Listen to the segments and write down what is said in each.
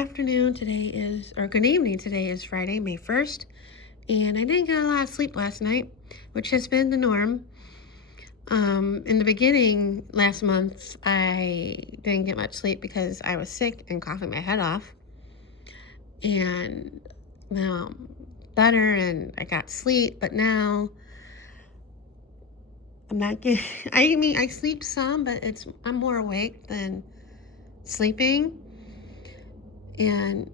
Afternoon, good evening, today is Friday, May 1st, and I didn't get a lot of sleep last night, which has been the norm. In the beginning, last month, I didn't get much sleep because I was sick and coughing my head off, and now I'm better and I got sleep, but now I'm not getting, I sleep some, but I'm more awake than sleeping, and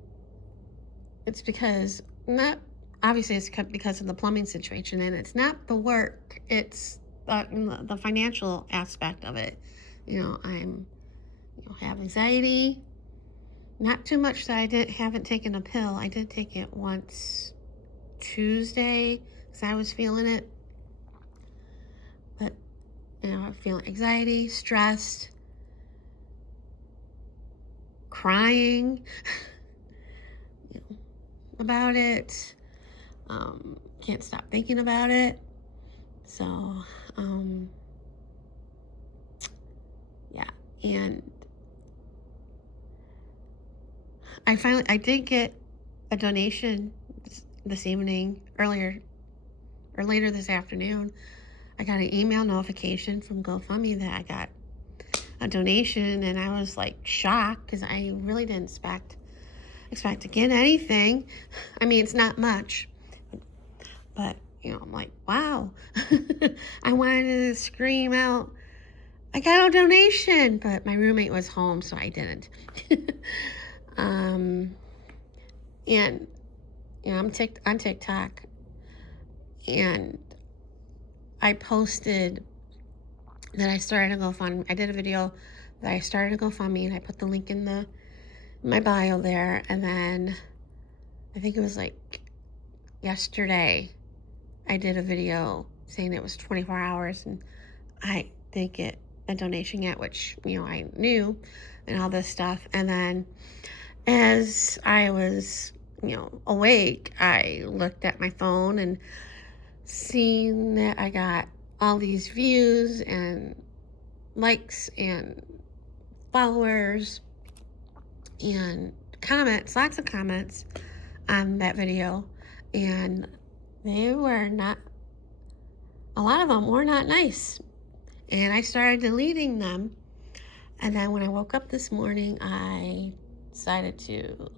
it's because not obviously it's because of the plumbing situation, and it's not the work, it's the financial aspect of it. I'm have anxiety, not too much that haven't taken a pill. I did take it once Tuesday because I was feeling it, but I feel anxiety, stressed, crying about it. Can't stop thinking about it. So, yeah. And I did get a donation this evening, later this afternoon. I got an email notification from GoFundMe that I got a donation, and I was like shocked because I really didn't expect to get anything. I mean, it's not much, but I'm like, wow. I wanted to scream out, I got a donation, but my roommate was home, so I didn't. And I'm on TikTok, and I posted that I started a GoFundMe. I did a video that I started a GoFundMe, and I put the link in my bio there. And then I think it was like yesterday, I did a video saying it was 24 hours, and I did get a donation yet, which I knew, and all this stuff. And then as I was awake, I looked at my phone and seen that I got all these views and likes and followers and comments, lots of comments on that video, and they were not, a lot of them were not nice, and I started deleting them. And then when I woke up this morning, I decided to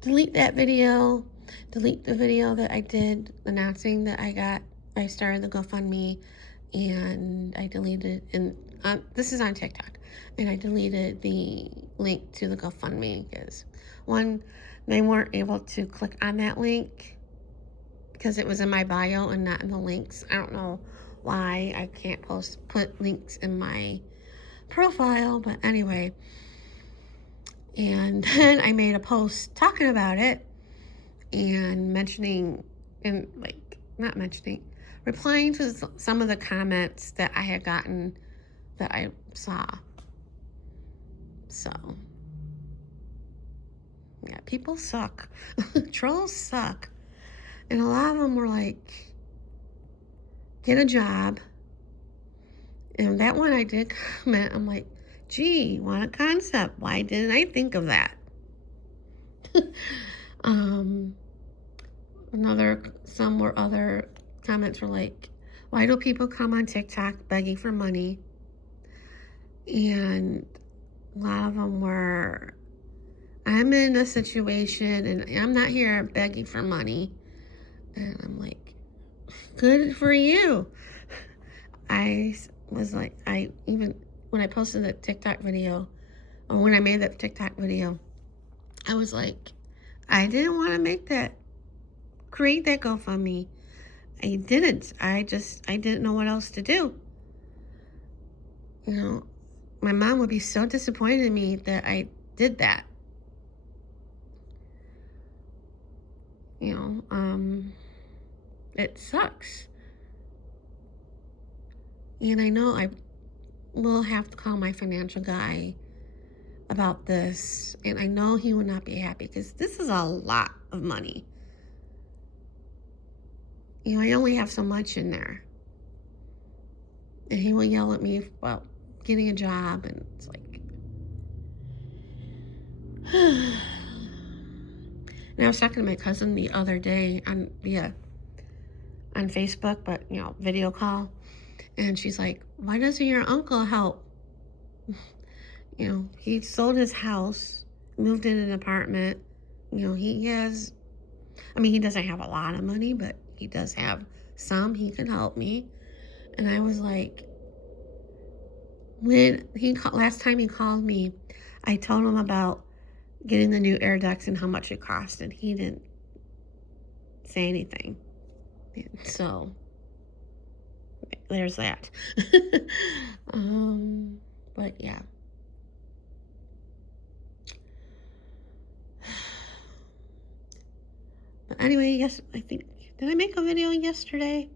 delete that video, delete the video that I did announcing that I started the GoFundMe, and I deleted, and this is on TikTok, and I deleted the link to the GoFundMe because one, they weren't able to click on that link because it was in my bio and not in the links. I don't know why I can't put links in my profile, but anyway. And then I made a post talking about it and replying to some of the comments that I had gotten that I saw. So, yeah, people suck. Trolls suck. And a lot of them were like, get a job. And that one I did comment, I'm like, gee, what a concept. Why didn't I think of that? Other comments were like, why do people come on TikTok begging for money? And a lot of them were, I'm in a situation and I'm not here begging for money. And I'm like, good for you. I was like, when I posted the TikTok video, or when I made that TikTok video, I was like, I didn't want to create that GoFundMe. I didn't. I didn't know what else to do. My mom would be so disappointed in me that I did that. It sucks. And I know I will have to call my financial guy about this, and I know he would not be happy because this is a lot of money. I only have so much in there, and he will yell at me about getting a job, and it's like And I was talking to my cousin the other day on Facebook, but video call. And she's like, why doesn't your uncle help? He sold his house, moved in an apartment. He has, he doesn't have a lot of money, but he does have some. He can help me. And I was like, last time he called me, I told him about getting the new air ducts and how much it cost, and he didn't say anything. So there's that. But yeah. But anyway, yes, I think, did I make a video yesterday?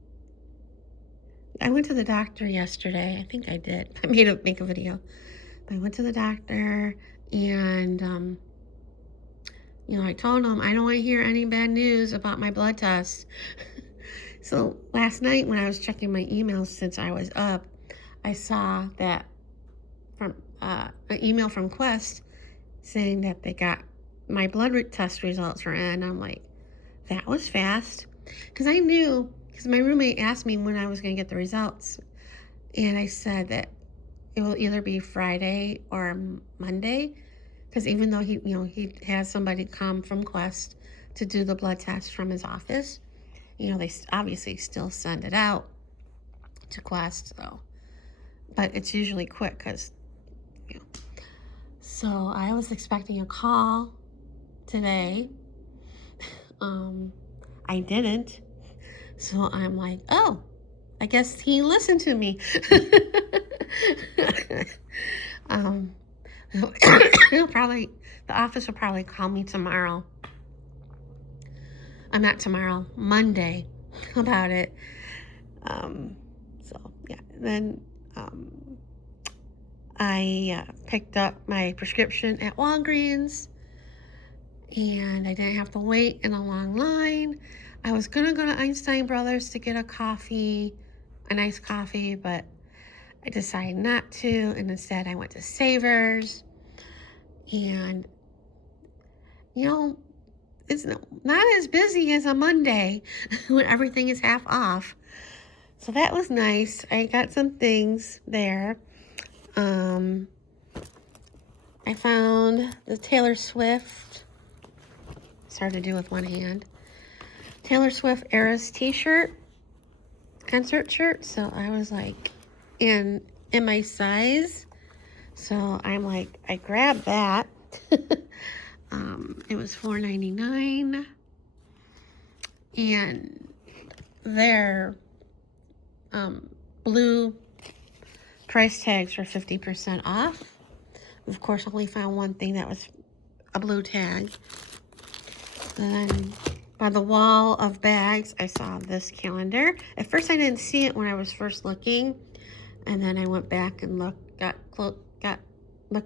I went to the doctor yesterday. I think I did. I make a video. But I went to the doctor, and I told him I don't want to hear any bad news about my blood test. So last night when I was checking my emails since I was up, I saw that from an email from Quest saying that they got my blood test results were in. I'm like, that was fast. Because I knew, because my roommate asked me when I was going to get the results. And I said that it will either be Friday or Monday. Because even though he has somebody come from Quest to do the blood test from his office, they obviously still send it out to Quest, though. But it's usually quick because, So I was expecting a call today. I didn't. So I'm like, oh, I guess he listened to me. The office will probably call me tomorrow. Not tomorrow, Monday, about it. So yeah, then I picked up my prescription at Walgreens, and I didn't have to wait in a long line. I was gonna go to Einstein Brothers to get a nice coffee, but I decided not to, and instead I went to Savers. And it's not as busy as a Monday when everything is half off. So that was nice. I got some things there. I found the Taylor Swift, it's hard to do with one hand, Taylor Swift Eras t-shirt, concert shirt. So I was like, in my size. So I'm like, I grabbed that. It was $4.99, and their blue price tags were 50% off. Of course, I only found one thing that was a blue tag. Then by the wall of bags, I saw this calendar. At first, I didn't see it when I was first looking, and then I went back and looked at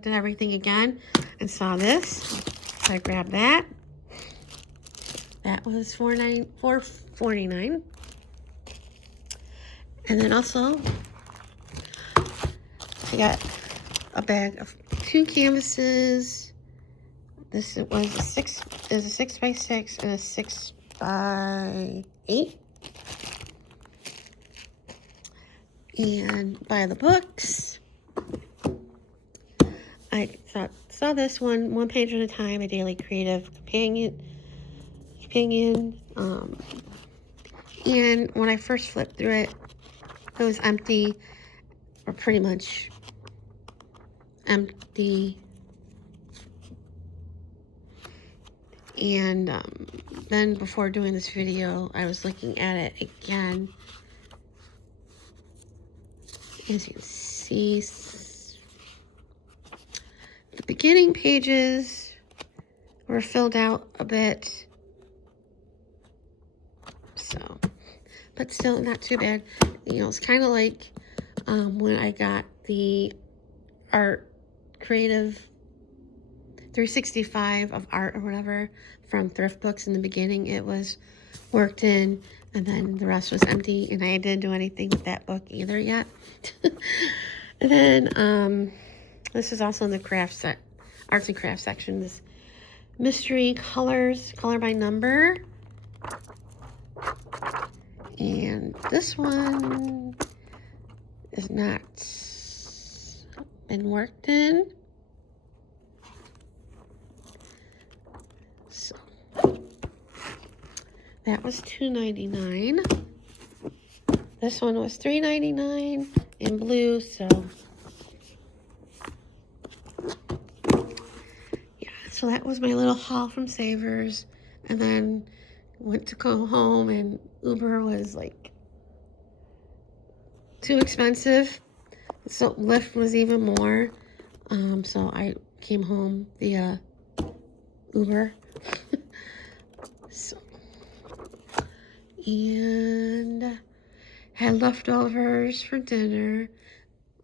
everything again and saw this. So I grabbed that. That was $4.49. And then also, I got a bag of 2 canvases. This was a 6x6 and a 6x8. And by the books, I saw this one page at a time, a daily creative companion. And when I first flipped through it, it was empty, or pretty much empty. And then before doing this video, I was looking at it again. As you can see, the beginning pages were filled out a bit. So, but still not too bad. It's kind of like when I got the art creative 365 of art or whatever from Thrift Books. In the beginning, it was worked in, and then the rest was empty, and I didn't do anything with that book either yet. And then this is also in the arts and crafts section. This mystery colors, color by number. And this one is not been worked in. So that was $2.99. This one was $3.99 in blue, so yeah, so that was my little haul from Savers. And then went to go home and Uber was like too expensive. So Lyft was even more. So I came home via Uber. So, and had leftovers for dinner.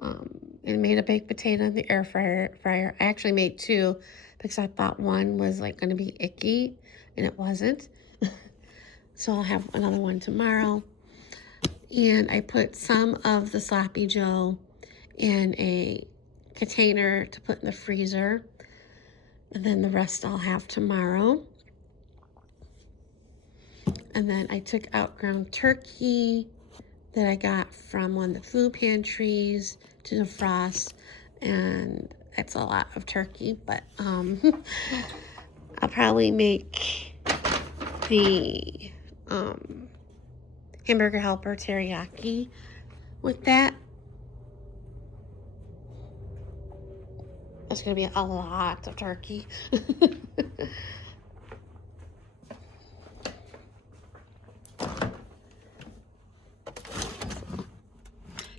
And made a baked potato in the air fryer. I actually made two because I thought one was like going to be icky, and it wasn't. So I'll have another one tomorrow. And I put some of the Sloppy Joe in a container to put in the freezer. And then the rest I'll have tomorrow. And then I took out ground turkey that I got from one of the food pantries to defrost. And it's a lot of turkey, but I'll probably make the hamburger helper teriyaki with that. It's gonna be a lot of turkey.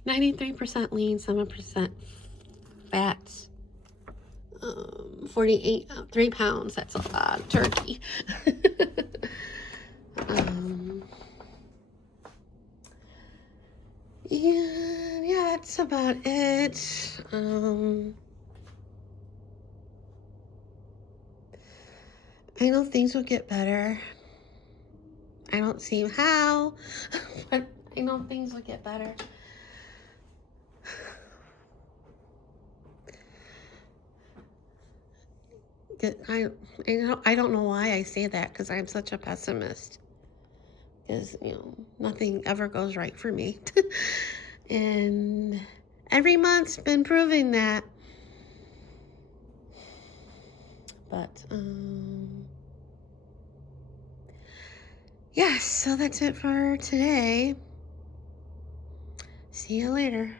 93% lean, 7% fats. 3 pounds. That's a lot of turkey. Yeah, that's about it. I know things will get better. I don't see how, but I know things will get better. I don't know why I say that, because I'm such a pessimist. Because, nothing ever goes right for me. And every month's been proving that. But, yes, so that's it for today. See you later.